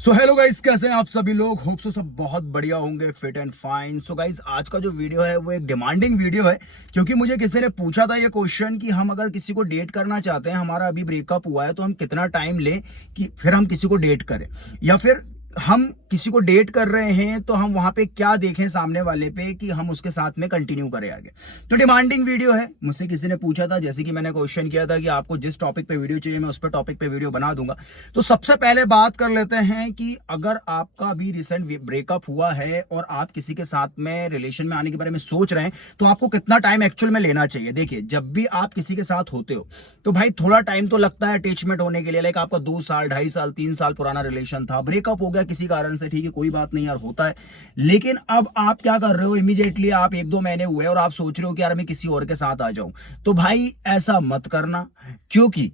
So hello guys, कैसे हैं आप सभी लोग। होप सो सब बहुत बढ़िया होंगे, fit and fine. So guys, आज का जो वीडियो है वो एक डिमांडिंग वीडियो है, क्योंकि मुझे किसी ने पूछा था ये क्वेश्चन कि हम अगर किसी को डेट करना चाहते हैं, हमारा अभी ब्रेकअप हुआ है, तो हम कितना टाइम लें कि फिर हम किसी को डेट करें, या फिर हम किसी को डेट कर रहे हैं तो हम वहां पे क्या देखें सामने वाले पे कि हम उसके साथ में कंटिन्यू करें आगे। तो डिमांडिंग वीडियो है, मुझसे किसी ने पूछा था, जैसे कि मैंने क्वेश्चन किया था कि आपको जिस टॉपिक पे वीडियो चाहिए मैं उस पर टॉपिक पे वीडियो बना दूंगा। तो सबसे पहले बात कर लेते हैं कि अगर आपका भी रिसेंट ब्रेकअप हुआ है और आप किसी के साथ में रिलेशन में आने के बारे में सोच रहे हैं, तो आपको कितना टाइम एक्चुअल में लेना चाहिए। देखिए, जब भी आप किसी के साथ होते हो तो भाई थोड़ा टाइम तो लगता है अटैचमेंट होने के लिए। लाइक आपका 2 साल, 2.5 साल, 3 साल पुराना रिलेशन था, ब्रेकअप हो गया किसी कारण से, ठीक है, कोई बात नहीं यार, होता है। लेकिन अब आप क्या कर रहे हो, इमीडिएटली आप 1-2 महीने हुए और आप सोच रहे हो कि यार मैं किसी और के साथ आ जाऊं, तो भाई ऐसा मत करना, क्योंकि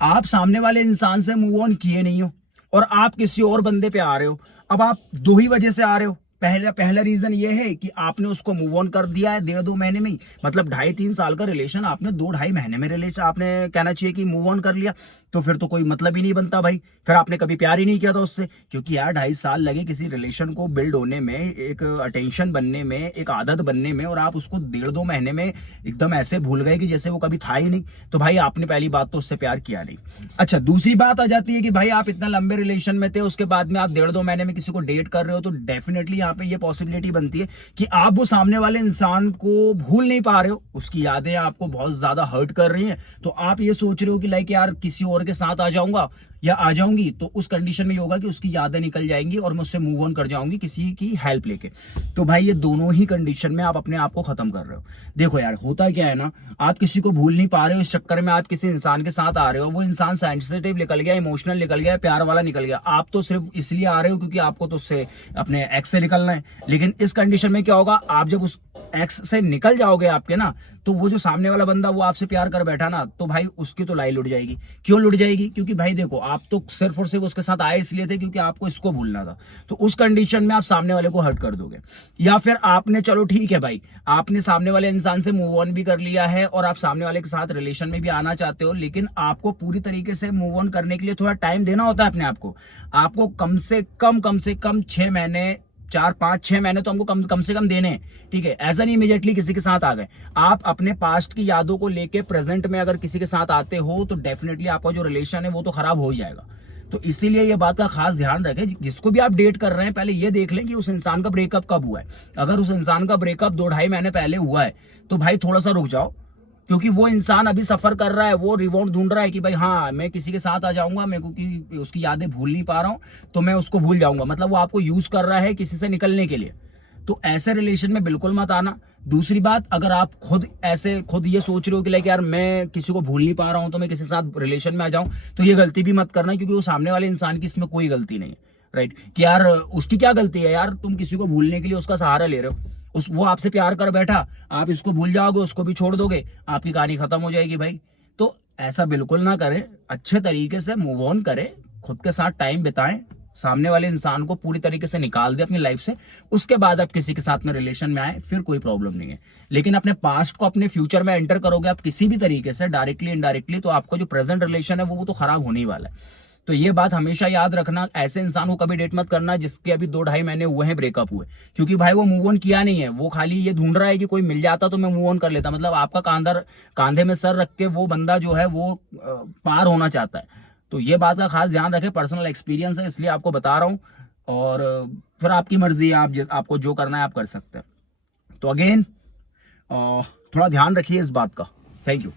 आप सामने वाले इंसान से मूव ऑन किए नहीं हो और आप किसी और बंदे पे आ रहे हो। अब आप दो ही वजह से आ रहे हो। पहला पहला रीजन ये है कि आपने उसको मूव ऑन कर दिया है 1.5-2 महीने में ही, मतलब 2.5-3 साल का रिलेशन आपने 2-2.5 महीने में रिलेशन, आपने कहना चाहिए कि मूव ऑन कर लिया, तो फिर तो कोई मतलब ही नहीं बनता भाई। फिर आपने कभी प्यार ही नहीं किया था उससे, क्योंकि यार 2.5 साल लगे किसी रिलेशन को बिल्ड होने में, एक अटेंशन बनने में, एक आदत बनने में, और आप उसको 1.5-2 महीने में एकदम ऐसे भूल गए कि जैसे वो कभी था ही नहीं। तो भाई आपने पहली बात तो उससे प्यार किया नहीं। अच्छा, दूसरी बात आ जाती है कि भाई आप इतना लंबे रिलेशन में थे, उसके बाद में आप 1.5-2 महीने में किसी को डेट कर रहे हो, तो डेफिनेटली यहाँ पे ये पॉसिबिलिटी बनती है कि आप वो सामने वाले इंसान को भूल नहीं पा रहे हो, उसकी यादें आपको बहुत ज्यादा हर्ट कर रही हैं। तो आप ये सोच रहे हो कि लाइक यार किसी और के साथ आ जाऊंगा या आ जाऊंगी, तो उस कंडीशन में ये होगा कि उसकी यादें निकल जाएंगी और मैं उससे मूव ऑन कर जाऊंगी किसी की हेल्प लेके। तो भाई ये दोनों ही कंडीशन में आप अपने आप को खत्म कर रहे हो। देखो यार, होता क्या है ना, आप किसी को भूल नहीं पा रहे हो, इस चक्कर में आप किसी इंसान के साथ आ रहे हो, वो इंसान सेंसिटिव निकल गया, इमोशनल निकल गया, प्यार वाला निकल गया। आप तो सिर्फ इसलिए आ रहे हो क्योंकि आपको तो उससे अपने एक्स से निकलना है। लेकिन इस कंडीशन में क्या होगा, आप जब उस एक्स से निकल जाओगे आपके ना, तो वो जो सामने वाला बंदा वो आपसे प्यार कर बैठा ना, तो भाई उसकी तो लाई लुट जाएगी। क्यों लुट जाएगी? क्योंकि भाई देखो, आप तो सिर्फ और सिर्फ उसके साथ आए इसलिए थे क्योंकि आपको इसको भूलना था। तो उस कंडीशन में आप सामने वाले को हर्ट कर दोगे। या फिर आपने, चलो ठीक है भाई, आपने सामने वाले इंसान से मूव ऑन भी कर लिया है और आप सामने वाले के साथ रिलेशन में भी आना चाहते हो, लेकिन आपको पूरी तरीके से मूव ऑन करने के लिए थोड़ा टाइम देना होता है अपने आप को। आपको कम से कम 6 महीने, 4-5-6 महीने तो हमको कम से कम देने हैं, ठीक है। ऐसा नहीं इमीडिएटली किसी के साथ आ गए। आप अपने पास्ट की यादों को लेके प्रेजेंट में अगर किसी के साथ आते हो, तो डेफिनेटली आपका जो रिलेशन है वो तो खराब हो ही जाएगा। तो इसीलिए ये बात का खास ध्यान रखें, जिसको भी आप डेट कर रहे हैं पहले ये देख लें कि उस इंसान का ब्रेकअप कब हुआ है। अगर उस इंसान का ब्रेकअप 2-2.5 महीने पहले हुआ है, तो भाई थोड़ा सा रुक जाओ, क्योंकि वो इंसान अभी सफर कर रहा है, वो रिवॉर्ड ढूंढ रहा है कि भाई हाँ मैं किसी के साथ आ जाऊंगा, मेरे को कि उसकी यादें भूल नहीं पा रहा हूं, तो मैं उसको भूल जाऊंगा। मतलब वो आपको यूज कर रहा है किसी से निकलने के लिए। तो ऐसे रिलेशन में बिल्कुल मत आना। दूसरी बात, अगर आप खुद ये सोच रहे हो कि लाइक यार मैं किसी को भूल नहीं पा रहा हूं तो मैं किसी के साथ रिलेशन में आ जाऊं, तो ये गलती भी मत करना, क्योंकि वो सामने वाले इंसान की इसमें कोई गलती नहीं है, राइट। कि यार उसकी क्या गलती है यार, तुम किसी को भूलने के लिए उसका सहारा ले रहे हो। वो आपसे प्यार कर बैठा, आप इसको भूल जाओगे, उसको भी छोड़ दोगे, आपकी कहानी खत्म हो जाएगी भाई। तो ऐसा बिल्कुल ना करें, अच्छे तरीके से मूव ऑन करें, खुद के साथ टाइम बिताएं, सामने वाले इंसान को पूरी तरीके से निकाल दे अपनी लाइफ से, उसके बाद आप किसी के साथ में रिलेशन में आए, फिर कोई प्रॉब्लम नहीं है। लेकिन अपने पास्ट को अपने फ्यूचर में एंटर करोगे आप किसी भी तरीके से, डायरेक्टली इनडायरेक्टली, तो आपका जो प्रेजेंट रिलेशन है वो तो खराब होने ही वाला है। तो ये बात हमेशा याद रखना, ऐसे इंसान को कभी डेट मत करना जिसके अभी 2-2.5 महीने हुए हैं ब्रेकअप हुए, क्योंकि भाई वो मूव ऑन किया नहीं है, वो खाली ये ढूंढ रहा है कि कोई मिल जाता तो मैं मूव ऑन कर लेता। मतलब आपका कांधे में सर रख के वो बंदा जो है वो पार होना चाहता है। तो ये बात का खास ध्यान रखें, पर्सनल एक्सपीरियंस है इसलिए आपको बता रहा हूं। और फिर आपकी मर्जी है, आपको जो करना है आप कर सकते हैं। तो अगेन थोड़ा ध्यान रखिए इस बात का। Thank you.